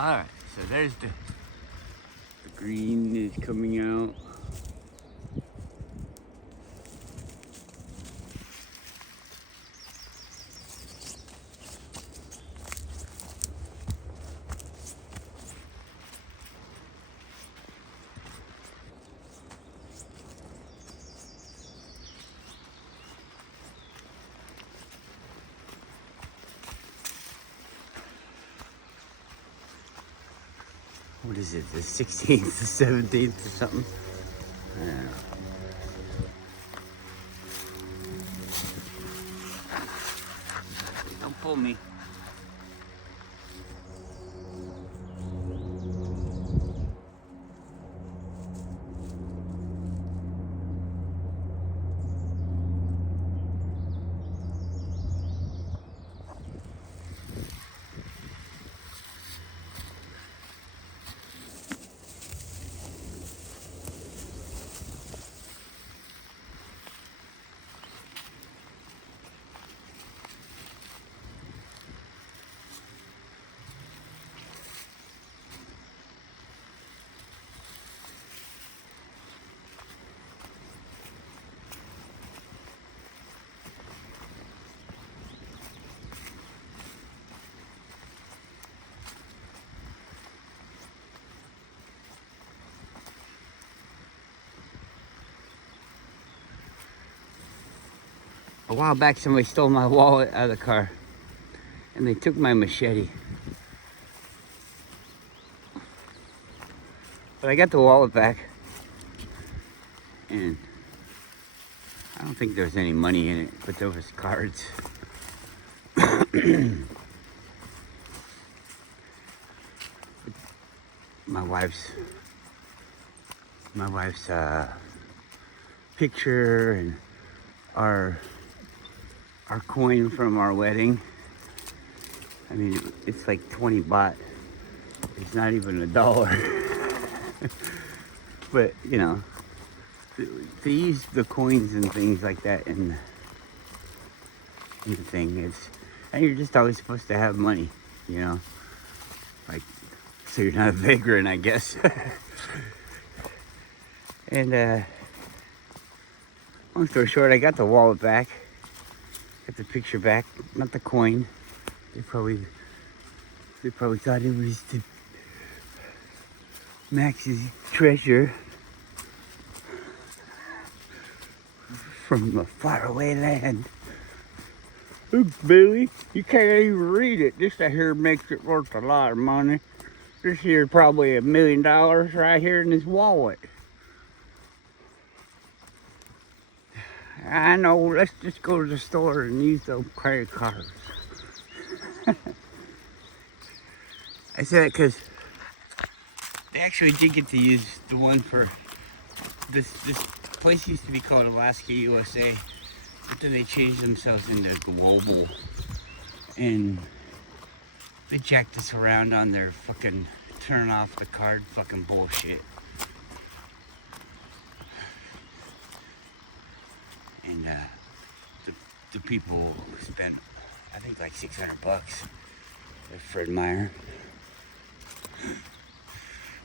Alright, so there's the green is coming out. What is it, the 16th, the 17th or something? I don't know. Don't pull me. A while back, somebody stole my wallet out of the car, and they took my machete. But I got the wallet back, and I don't think there was any money in it, but there was cards. my wife's picture and our coin from our wedding. I mean, it's like 20 baht. It's not even $1. But, you know, to use the coins and things like that in the thing, and you're just always supposed to have money, you know? Like, so you're not a vagrant, I guess. And, long story short, I got the wallet back. Got the picture back, not the coin. They probably thought it was the Max's treasure from a faraway land. Look, Billy, you can't even read it. This right here makes it worth a lot of money. This here probably $1 million right here in this wallet. I know, let's just go to the store and use those credit cards. I said it because they actually did get to use the one for this place used to be called Alaska USA, but then they changed themselves into Global, and they jacked us around on their fucking turn off the card fucking bullshit. And the people spent, I think, like $600 at Fred Meyer.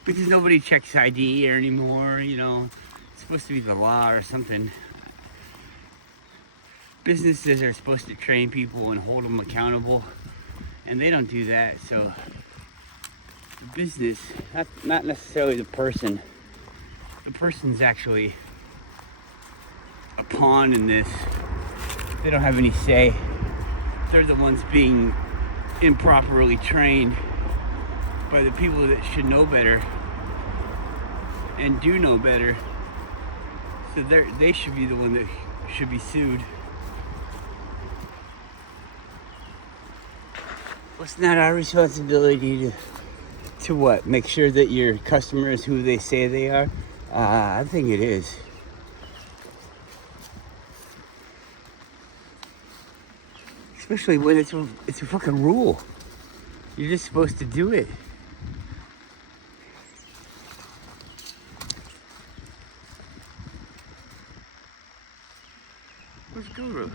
Because nobody checks ID anymore, you know. It's supposed to be the law or something. Businesses are supposed to train people and hold them accountable, and they don't do that. So the business, not necessarily the person. The person's actually a pawn in this. They don't have any say. They're the ones being improperly trained by the people that should know better and do know better. So they should be the one that should be sued. Well, it's not our responsibility to what? Make sure that your customer is who they say they are? I think it is. Especially when it's a fucking rule. You're just supposed to do it. Where's Guru?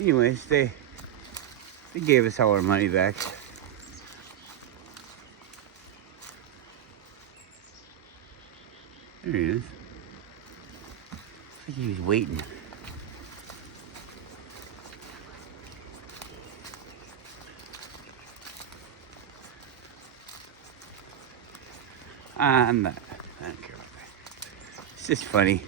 Anyways, they gave us all our money back. There he is. Looks like he was waiting. I don't care about that. It's just funny.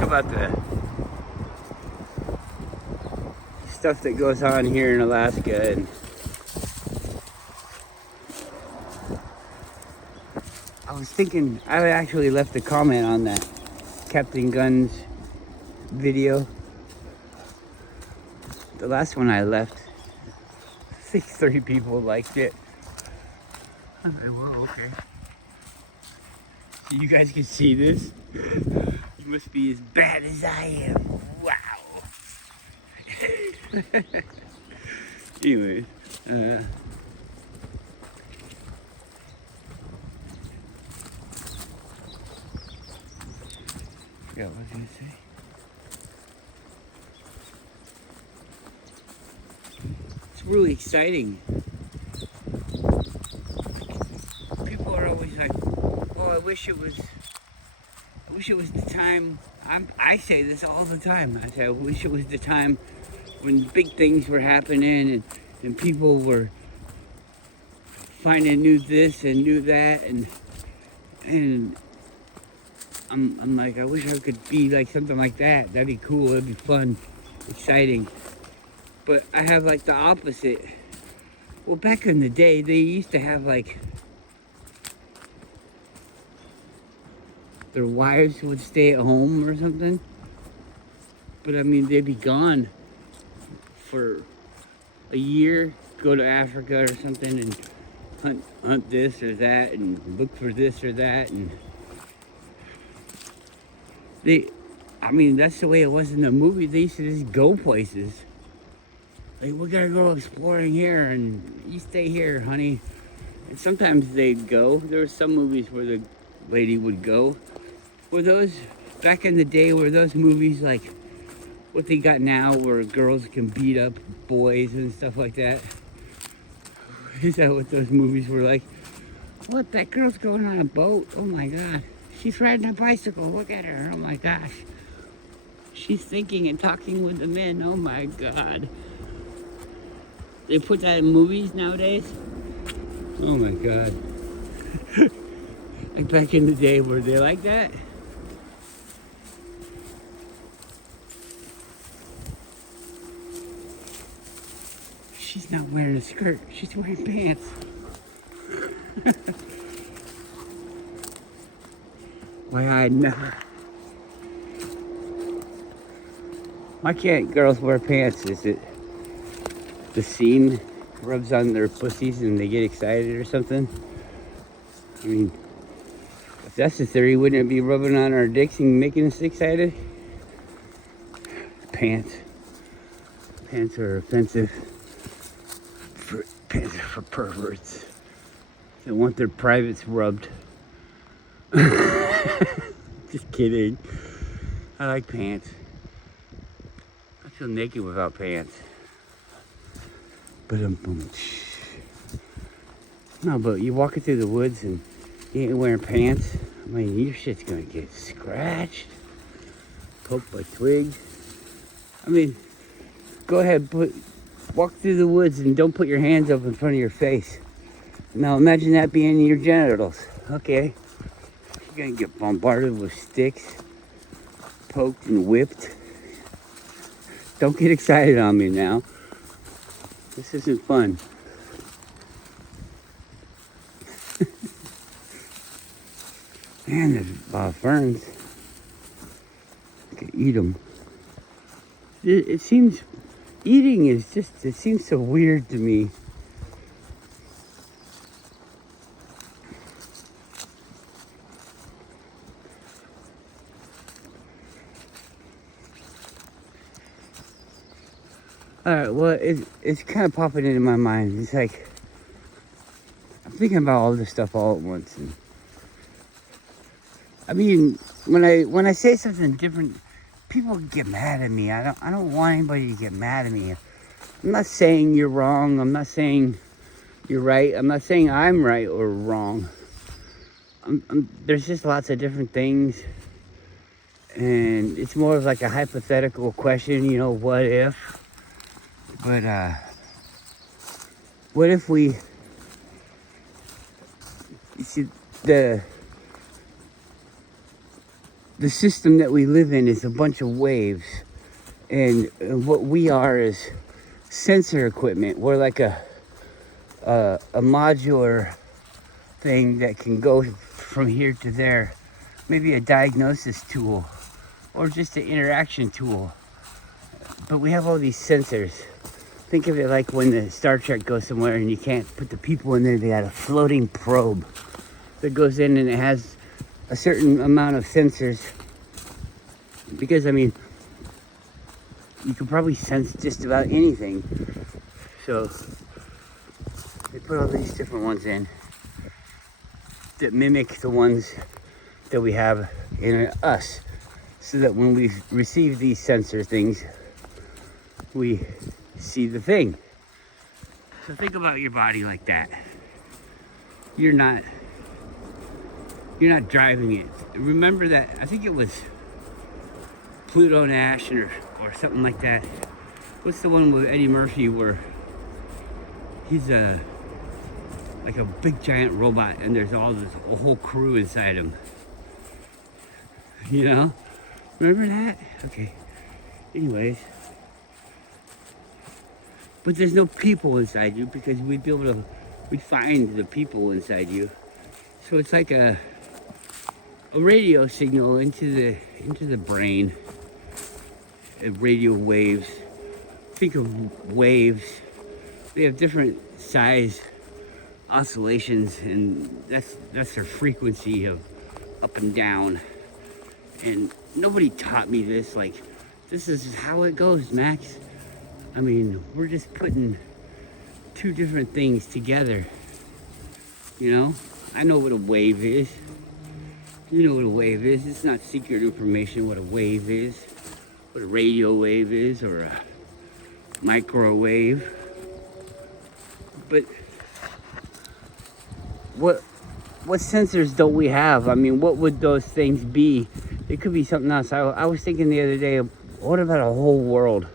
About the stuff that goes on here in Alaska, and I was thinking I actually left a comment on that Captain Guns video. The last one I left, I think 30 people liked it. I'm like, well, okay. So you guys can see this. You must be as bad as I am. Wow. Anyways, forgot what I was gonna say. It's really exciting. People are always like, "Oh, I wish it was the time." I say this all the time. I say, I wish it was the time when big things were happening and people were finding new this and new that, and I'm like, I wish I could be like something like that. That'd be cool. That'd be fun, exciting. But I have like the opposite. Well, back in the day, they used to have like their wives would stay at home or something. But I mean, they'd be gone for a year, go to Africa or something and hunt this or that and look for this or that. And I mean, that's the way it was in the movie. They used to just go places. Like, we gotta go exploring here and you stay here, honey. And sometimes they'd go. There were some movies where the lady would go. Were those, back in the day, were those movies like what they got now where girls can beat up boys and stuff like that? Is that what those movies were like? What, that girl's going on a boat? Oh my God. She's riding a bicycle. Look at her. Oh my gosh. She's thinking and talking with the men. Oh my God. They put that in movies nowadays? Oh my God. Like back in the day, were they like that? She's not wearing a skirt. She's wearing pants. Why, I never. Why can't girls wear pants? Is it the scene rubs on their pussies and they get excited or something? I mean, if that's the theory, wouldn't it be rubbing on our dicks and making us excited? Pants. Pants are offensive. Pants are for perverts. They want their privates rubbed. Just kidding. I like pants. I feel naked without pants. But No, but you walking through the woods and you ain't wearing pants. I mean, your shit's gonna get scratched, poked by twigs. I mean, go ahead, walk through the woods and don't put your hands up in front of your face. Now imagine that being your genitals. Okay, you're gonna get bombarded with sticks, poked and whipped. Don't get excited on me now. This isn't fun. Man, there's ferns. I could eat them. It seems, eating is just, it seems so weird to me. Alright, well, it's kind of popping into my mind. It's like, I'm thinking about all this stuff all at once. And I mean, when I say something different, people get mad at me. I don't want anybody to get mad at me. I'm not saying you're wrong. I'm not saying you're right. I'm not saying I'm right or wrong. There's just lots of different things. And it's more of like a hypothetical question, you know, what if? But, what if we, you see, the system that we live in is a bunch of waves. And what we are is sensor equipment. We're like a modular thing that can go from here to there. Maybe a diagnosis tool or just an interaction tool. But we have all these sensors. Think of it like when the Star Trek goes somewhere and you can't put the people in there. They got a floating probe that goes in and it has a certain amount of sensors. Because, I mean, you can probably sense just about anything. So they put all these different ones in that mimic the ones that we have in us. So that when we receive these sensor things, we see the thing. So think about your body like that. You're not driving it. Remember that, I think it was Pluto Nash or something like that. What's the one with Eddie Murphy where he's like a big giant robot and there's a whole crew inside him? You know? Remember that? Okay. Anyways. But there's no people inside you because we'd find the people inside you. So it's like a radio signal into the brain. Radio waves. Think of waves. They have different size oscillations, and that's their frequency of up and down. And nobody taught me this. Like, this is how it goes, Max. I mean, we're just putting two different things together. You know? I know what a wave is. You know what a wave is. It's not secret information what a wave is. What a radio wave is, or a microwave. But what sensors don't we have? I mean, what would those things be? It could be something else. I was thinking the other day, what about a whole world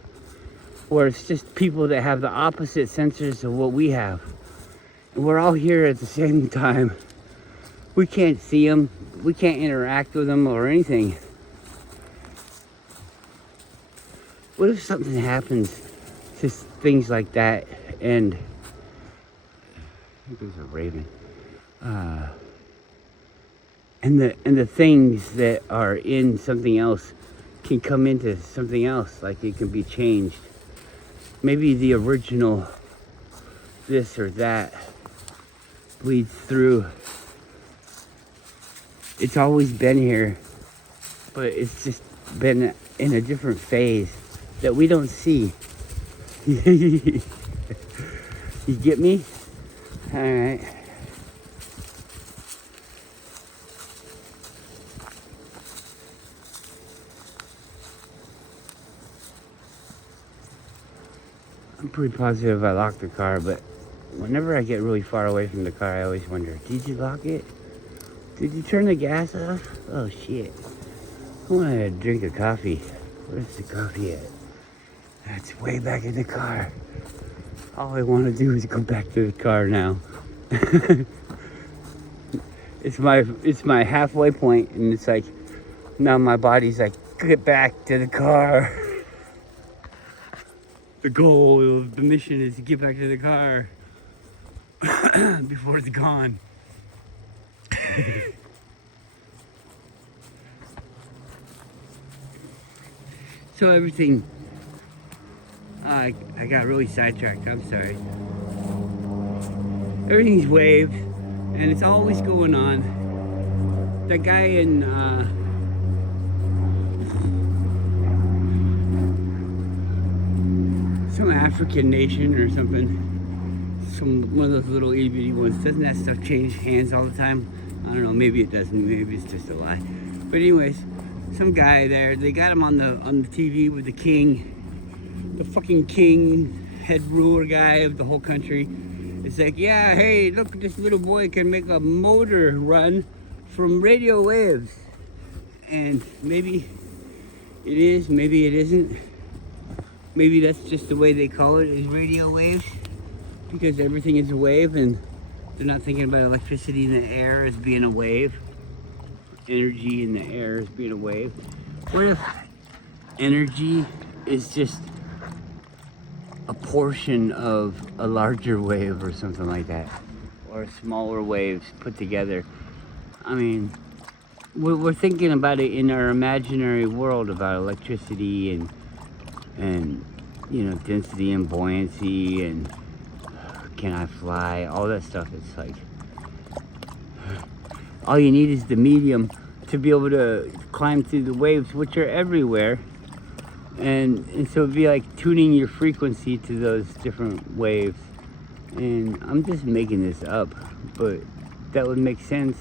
where it's just people that have the opposite sensors of what we have? And we're all here at the same time. We can't see them. We can't interact with them or anything. What if something happens to things like that and I think there's a raven. And the things that are in something else can come into something else, like it can be changed. Maybe the original this or that bleeds through. It's always been here, but it's just been in a different phase that we don't see. You get me? All right. I'm pretty positive I locked the car, but whenever I get really far away from the car, I always wonder, did you lock it? Did you turn the gas off? Oh shit. I want to drink a coffee. Where's the coffee at? That's way back in the car. All I want to do is go back to the car now. It's my halfway point, and it's like now my body's like, get back to the car. The goal of the mission is to get back to the car before it's gone. So everything, I got really sidetracked, I'm sorry. Everything's waves, and it's always going on. That guy in, some African nation or something, one of those little itty bitty ones, doesn't that stuff change hands all the time? I don't know, maybe it doesn't, maybe it's just a lie. But anyways, some guy there, they got him on the TV with the king, the fucking king, head ruler guy of the whole country. It's like, yeah, hey, look, this little boy can make a motor run from radio waves. And maybe it is, maybe it isn't. Maybe that's just the way they call it, is radio waves, because everything is a wave and they're not thinking about electricity in the air as being a wave. Energy in the air as being a wave. What if energy is just a portion of a larger wave or something like that? Or smaller waves put together? I mean, we're thinking about it in our imaginary world about electricity and you know, density and buoyancy and can I fly, all that stuff. It's like, all you need is the medium to be able to climb through the waves, which are everywhere. And so it'd be like tuning your frequency to those different waves. And I'm just making this up, but that would make sense.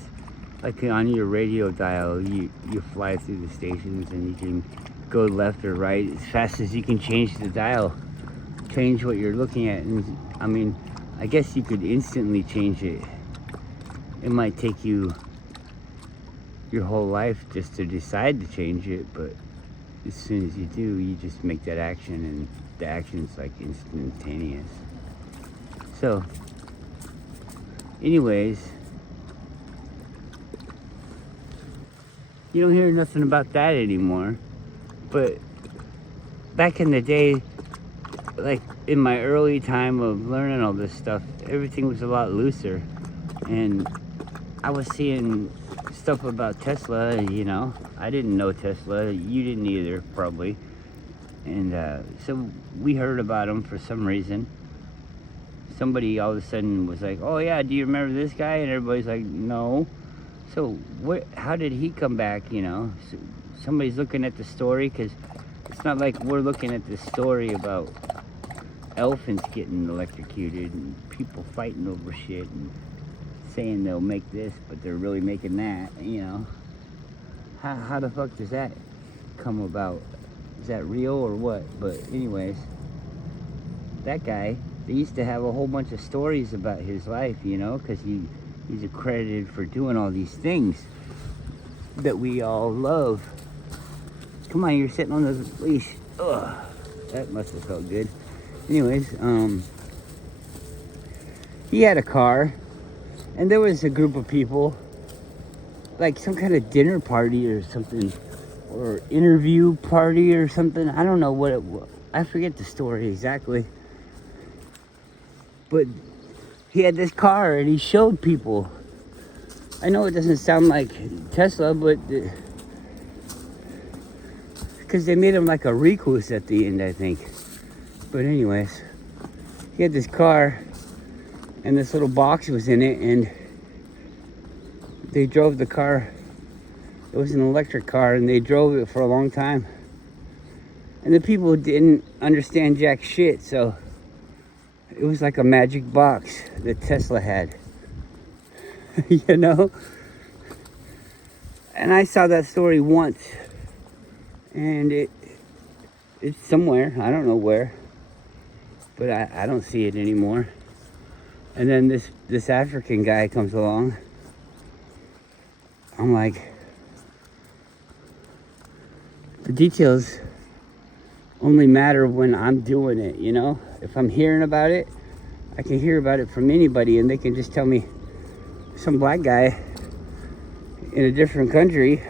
Like on your radio dial, you fly through the stations and you can go left or right as fast as you can change the dial, change what you're looking at. And I mean, I guess you could instantly change it. It might take you your whole life just to decide to change it, but as soon as you do, you just make that action, and the action's like instantaneous. So anyways, you don't hear nothing about that anymore. But back in the day, like in my early time of learning all this stuff, everything was a lot looser. And I was seeing stuff about Tesla, you know. I didn't know Tesla, you didn't either, probably. And so we heard about him for some reason. Somebody all of a sudden was like, oh yeah, do you remember this guy? And everybody's like, no. So how did he come back, you know? So somebody's looking at the story, because it's not like we're looking at this story about elephants getting electrocuted and people fighting over shit and saying they'll make this, but they're really making that, you know. How the fuck does that come about? Is that real or what? But anyways, that guy, they used to have a whole bunch of stories about his life, you know, because he's accredited for doing all these things that we all love. Come on, you're sitting on the leash. Ugh, that must have felt good. Anyways, he had a car, and there was a group of people, like some kind of dinner party or something, or interview party or something. I don't know what it was. I forget the story exactly. But he had this car and he showed people. I know it doesn't sound like Tesla, but because they made him like a recluse at the end, I think. But anyways, he had this car and this little box was in it, and they drove the car. It was an electric car, and they drove it for a long time. And the people didn't understand jack shit, so it was like a magic box that Tesla had. You know? And I saw that story once, and it's somewhere, I don't know where, but I don't see it anymore. And then this African guy comes along. I'm like, the details only matter when I'm doing it, you know? If I'm hearing about it, I can hear about it from anybody, and they can just tell me some black guy in a different country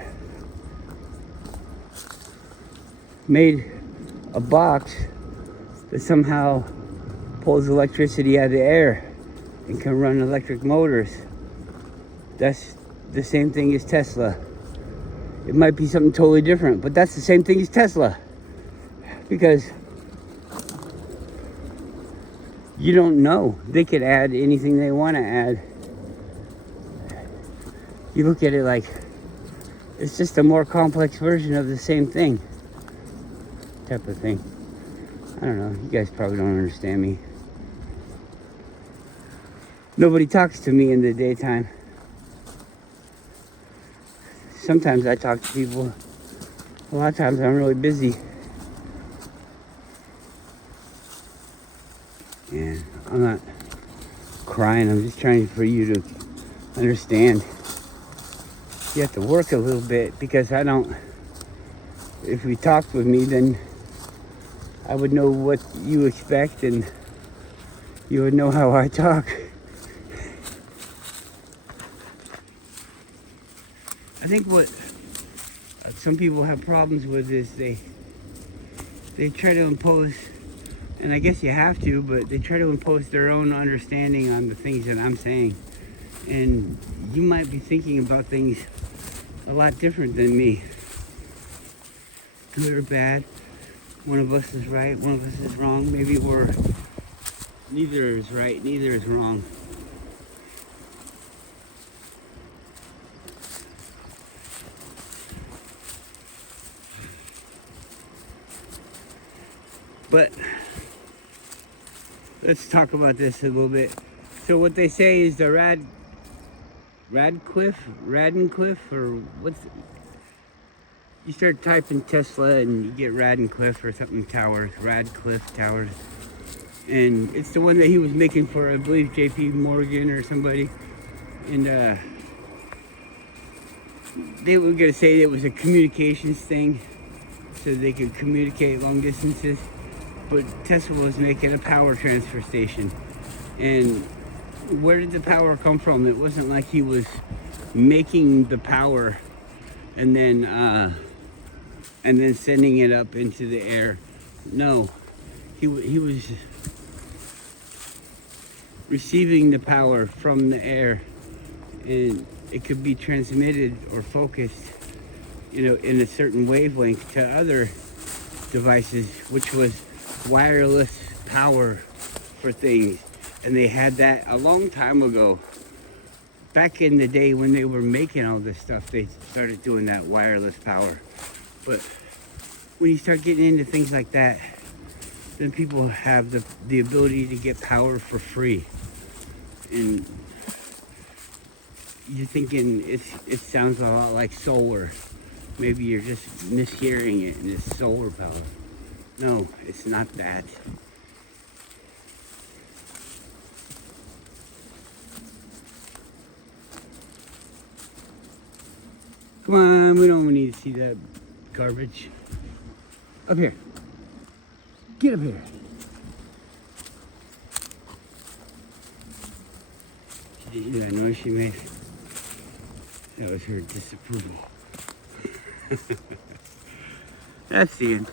made a box that somehow pulls electricity out of the air and can run electric motors. That's the same thing as Tesla. It might be something totally different, but that's the same thing as Tesla. Because you don't know. They could add anything they want to add. You look at it like it's just a more complex version of the same thing. Type of thing. I don't know. You guys probably don't understand me. Nobody talks to me in the daytime. Sometimes I talk to people. A lot of times I'm really busy. And I'm not crying. I'm just trying for you to understand. You have to work a little bit, because I don't. If you talked with me, then I would know what you expect, and you would know how I talk. I think what some people have problems with is they try to impose, and I guess you have to, but they try to impose their own understanding on the things that I'm saying. And you might be thinking about things a lot different than me. Good or bad. One of us is right, one of us is wrong. Maybe neither is right, neither is wrong. But let's talk about this a little bit. So what they say is the Radcliffe, or what's it? You start typing Tesla and you get Radcliffe or something towers, Radcliffe Towers. And it's the one that he was making for, I believe, JP Morgan or somebody. And they were gonna say it was a communications thing, so they could communicate long distances. But Tesla was making a power transfer station. And where did the power come from? It wasn't like he was making the power and then sending it up into the air. No, he was receiving the power from the air, and it could be transmitted or focused, in a certain wavelength to other devices, which was wireless power for things. And they had that a long time ago. Back in the day when they were making all this stuff, they started doing that wireless power. But when you start getting into things like that, then people have the ability to get power for free. And you're thinking it sounds a lot like solar. Maybe you're just mishearing it, and it's solar power. No, it's not that. Come on, we don't need to see that garbage. Up here. Get up here. Did you hear that noise she made? That was her disapproval. That's the end.